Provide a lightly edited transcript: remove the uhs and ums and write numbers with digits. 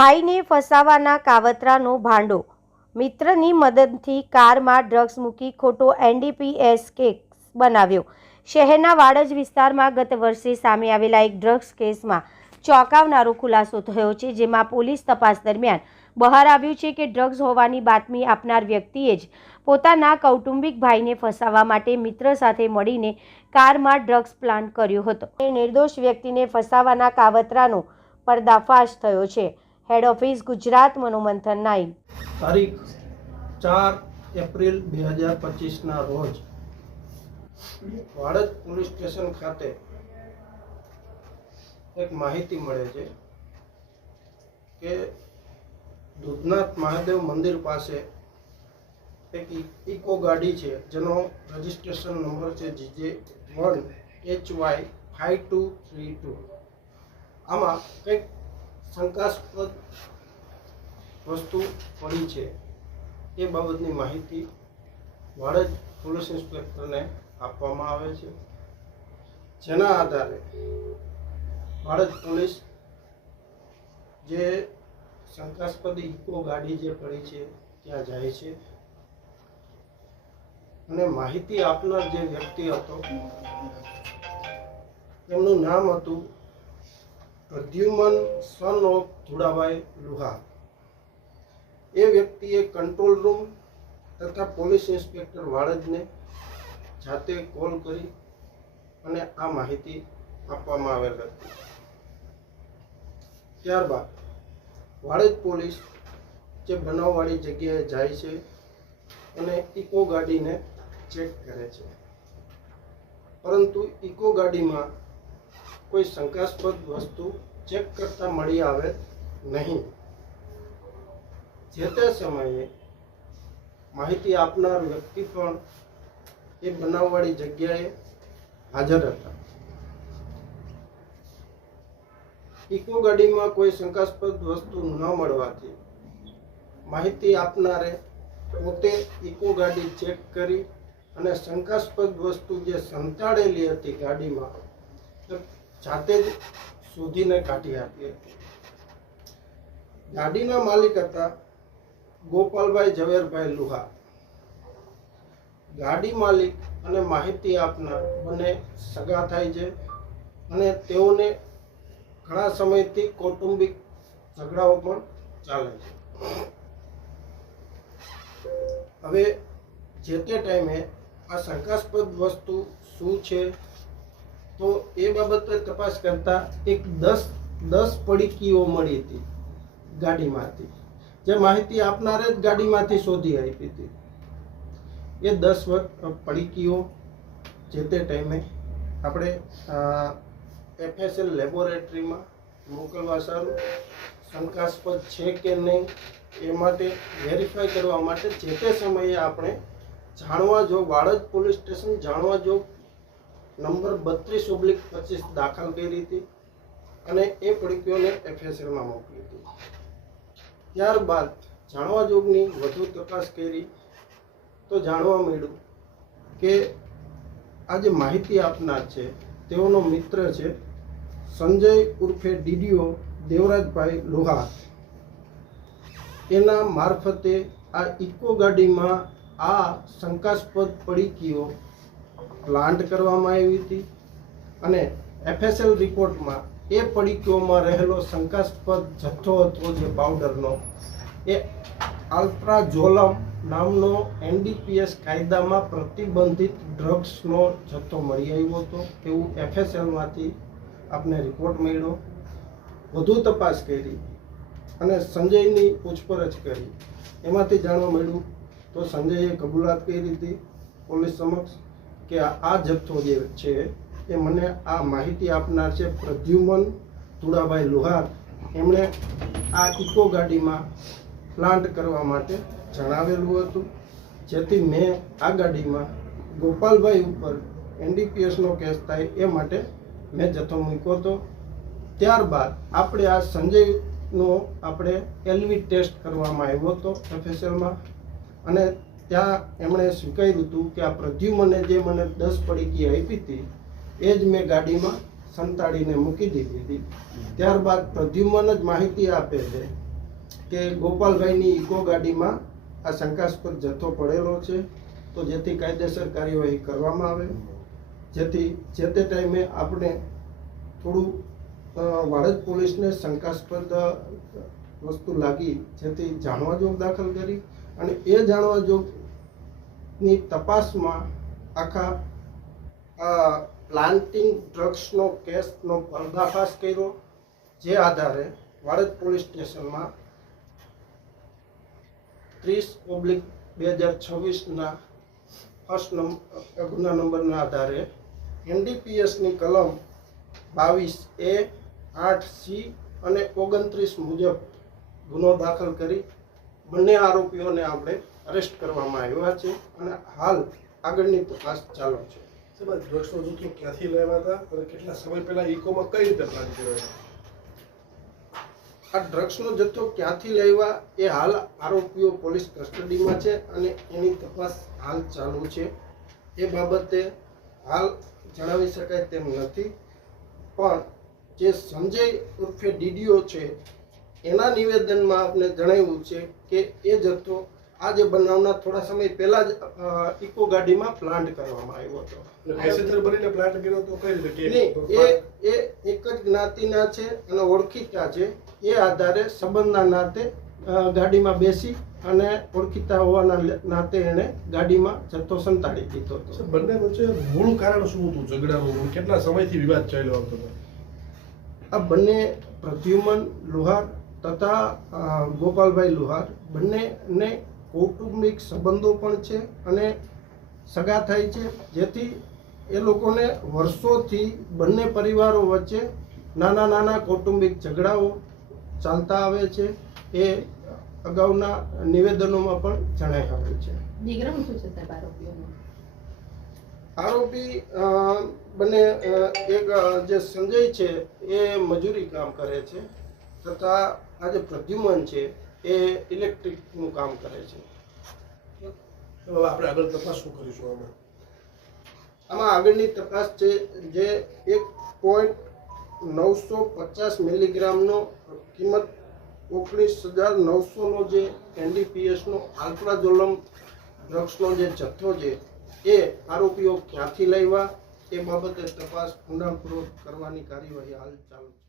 ભાઈને ફસાવાના કાવતરાનો ભાંડો. મિત્રની મદદથી કારમાં ડ્રગ્સ મૂકી ખોટો NDPS કેસ બનાવ્યો. શહેરના વાડજ વિસ્તારમાં ગત વર્ષે સામે આવેલા એક ડ્રગ્સ કેસમાં ચોંકાવનારો ખુલાસો થયો છે, જેમાં પોલીસ તપાસ દરમિયાન બહાર આવ્યું છે કે ડ્રગ્સ હોવાની બાતમી આપનાર વ્યક્તિએ જ પોતાના કૌટુંબિક ભાઈને ફસાવવા માટે મિત્ર સાથે મળીને કારમાં ડ્રગ્સ પ્લાન્ટ કર્યો હતો. નિર્દોષ વ્યક્તિને ફસાવવાના કાવતરાનો પર્દાફાશ થયો છે. હેડ ઓફિસ ગુજરાત મનોમંથન 9 તારીખ 4 એપ્રિલ 2025 ના રોજ વાડજ પોલીસ સ્ટેશન ખાતે એક માહિતી મળે છે કે દૂધનાથ મહાદેવ મંદિર પાસે એક ઇકો ગાડી છે, જેનો રજિસ્ટ્રેશન નંબર છે JJ1HY5232. આમાં કંઈક શંકાસ્પદ વસ્તુ પડી છે એ બાબતની માહિતી વાડજ પોલીસ ઇન્સ્પેક્ટરને આપવામાં આવે છે, જેના આધારે વાડજ પોલીસ જે શંકાસ્પદ ઇકો ગાડી જે પડી છે ત્યાં જાય છે અને માહિતી આપનાર જે વ્યક્તિ હતો તેમનું નામ હતું પ્રદ્યુમન સન ઓફ ધુડાભાઈ લુહાર. એ વ્યક્તિએ કંટ્રોલ રૂમ તથા પોલીસ ઇન્સ્પેક્ટર વાડજને જાતે કોલ કરી અને આ માહિતી આપવામાં આવેલ હતી. ત્યારબાદ વાડજ પોલીસ જે બનાવવાળી જગ્યાએ જાય છે અને ઇકો ગાડીને ચેક કરે છે, પરંતુ ઇકો ગાડીમાં કોઈ શંકાસ્પદ વસ્તુ ચેક કરતા મળી આવે નહીં. જે તે સમયે માહિતી આપનાર વ્યક્તિ પણ એ બનાવવાળી જગ્યાએ હાજર હતા. ઇકો ગાડીમાં કોઈ શંકાસ્પદ વસ્તુ ન મળવાથી માહિતી આપનારે પોતે ઇકો ગાડી ચેક કરી અને શંકાસ્પદ વસ્તુ જે સંતાડેલી હતી ગાડીમાં જાતે જ શોધીને કાઢી આપી હતી. ગાડીના માલિક હતા ગોપાલભાઈ ઝવેરભાઈ લુહાર. ગાડી માલિક અને માહિતી આપનાર બંને સગા થાય છે અને તેઓને ઘણા સમયથી કૌટુંબિક ઝઘડાઓ પણ ચાલે છે. હવે જે તે ટાઈમે આ શંકાસ્પદ વસ્તુ શું છે તો એ બાબતે તપાસ કરતા એક 10 પડીકીઓ મળી હતી ગાડીમાંથી, જે માહિતી આપનારે જ ગાડીમાંથી શોધી આપી હતી. એ 10 પડીકીઓ જે તે ટાઈમે આપણે FSL લેબોરેટરીમાં મોકલવા સારું, શંકાસ્પદ છે કે નહીં એ માટે વેરીફાઈ કરવા માટે જે તે સમયે આપણે જાણવા જો વાડજ પોલીસ સ્ટેશન જાણવા જો નંબર 32/25 દાખલ કરી હતી અને એ પડીકીઓને FSLમાં મોકલી હતી. ત્યારબાદ જાણવા જોગની વધુ તપાસ કરી તો જાણવા મળ્યું કે આ જે માહિતી આપનાર છે તેઓનો મિત્ર છે સંજય ઉર્ફે DDO દેવરાજભાઈ લુહાર. એના મારફતે આ ઇકો ગાડીમાં આ શંકાસ્પદ પડીકીઓ પ્લાન્ટ કરવામાં આવી હતી અને FSL રિપોર્ટમાં એ પડીકીઓમાં રહેલો શંકાસ્પદ જથ્થો હતો જે પાવડરનો, એ આલ્પ્રાઝોલમ નામનો NDPS કાયદામાં પ્રતિબંધિત ડ્રગ્સનો જથ્થો મળી આવ્યો હતો એવું FSLમાંથી આપને રિપોર્ટ મળ્યો. વધુ તપાસ કરી અને સંજયની પૂછપરછ કરી, એમાંથી જાણવા મળ્યું તો સંજયે કબૂલાત કરી હતી પોલીસ સમક્ષ કે આ જથ્થો જે છે એ મને આ માહિતી આપનાર છે પ્રદ્યુમન ધુડાભાઈ લુહાર, એમણે આ ઇકો ગાડીમાં પ્લાન્ટ કરવા માટે જણાવેલું હતું, જેથી મેં આ ગાડીમાં ગોપાલભાઈ ઉપર NDPSનો કેસ થાય એ માટે મેં જથ્થો મૂક્યો હતો. ત્યારબાદ આપણે આ સંજયનો આપણે LV ટેસ્ટ કરવામાં આવ્યો હતો FSLમાં અને ત્યાં એમણે સ્વીકાર્યું હતું કે આ પ્રદ્યુમને જે મને 10 પડીકી આપી હતી એ જ મેં ગાડીમાં સંતાડીને મૂકી દીધી હતી. ત્યારબાદ પ્રદ્યુમન જ માહિતી આપે છે કે ગોપાલભાઈની ઇકો ગાડીમાં આ શંકાસ્પદ જથ્થો પડેલો છે, તો જેથી કાયદેસર કાર્યવાહી કરવામાં આવે, જેથી જે તે ટાઈમે આપણે થોડું વાડજ પોલીસને શંકાસ્પદ વસ્તુ લાગી, જેથી જાણવા જોગ દાખલ કરી અને એ જાણવા જોગની તપાસમાં આખા પ્લાન્ટિંગ ડ્રગ્સનો કેસનો પર્દાફાશ કર્યો, જે આધારે વાડજ પોલીસ સ્ટેશનમાં 30/2026ના ફર્સ્ટ ગુના નંબરના આધારે NDPSની કલમ 22A, 8C અને 29 મુજબ ગુનો દાખલ કરી બંને આરોપીઓને આપણે અરેસ્ટ કરવામાં આવ્યા છે અને હાલ આગળની તપાસ ચાલુ છે. ડ્રગ્સનો જથ્થો ક્યાંથી લેવાતા અને કેટલા સમય પહેલા ઇકોમાં કઈ રીતે પ્લાન કર્યો? આ ડ્રગ્સનો જથ્થો ક્યાંથી લેવા એ હાલ આરોપીઓ પોલીસ કસ્ટડીમાં છે અને એની તપાસ હાલ ચાલુ છે. એ બાબતે હાલ જણાવી શકાય તેમ નથી, પણ જે સંજય ઉર્ફે ડીડીઓ છે એના નિવેદનમાં આપણે જણાવ્યું છે કે એ જથ્થો આ જે બનાવના થોડા સમય પહેલા જ ઇકો ગાડીમાં પ્લાન્ટ કરવામાં આવ્યો હતો. પેસેન્જર બનીને પ્લાન્ટ કર્યો તો કઈ રીતે? એ એક જ જ્ઞાતિના છે અને ઓળખીતા છે. એ આધારે સંબંધના નાતે ગાડીમાં બેસી અને ઓળખીતા હોવાના નાતે એને ગાડીમાં જથ્થો સંતાડી દીધો હતો. બંને વચ્ચે મૂળ કારણ શું હતું ઝઘડાનું? કેટલા સમયથી વિવાદ ચાલ્યો હતો? આ બંને પ્રદ્યુમન લુહાર તથા ગોપાલભાઈ લુહાર બંનેને કૌટુંબિક સંબંધો પણ છે અને સગા થાય છે, જેથી એ લોકોને વર્ષોથી બંને પરિવારો વચ્ચે નાના નાના કૌટુંબિક ઝઘડાઓ ચાલતા આવે છે. એ અગાઉના નિવેદનોમાં પણ જણાઈ આવે છે. દીકરાનું શું છે સાહેબ આરોપીઓનું? આરોપી બંને એક જે સંજય છે એ મજૂરી કામ કરે છે તથા આ જે પ્રદ્યુમન છે એ ઇલેક્ટ્રિકનું કામ કરે છે. હવે આપણે આગળ તપાસ શું કરીશું આમાં આગળની તપાસ છે જે 1.950 મિલીગ્રામનો કિંમત 19,900નો જે NDPSનો આલ્પ્રાઝોલમ ડ્રગ્સનો જે જથ્થો છે એ આરોપીઓ ક્યાંથી લાવ્યા એ બાબતે તપાસ ઊંડાણપૂર્વક કરવાની કાર્યવાહી હાલ ચાલુ છે.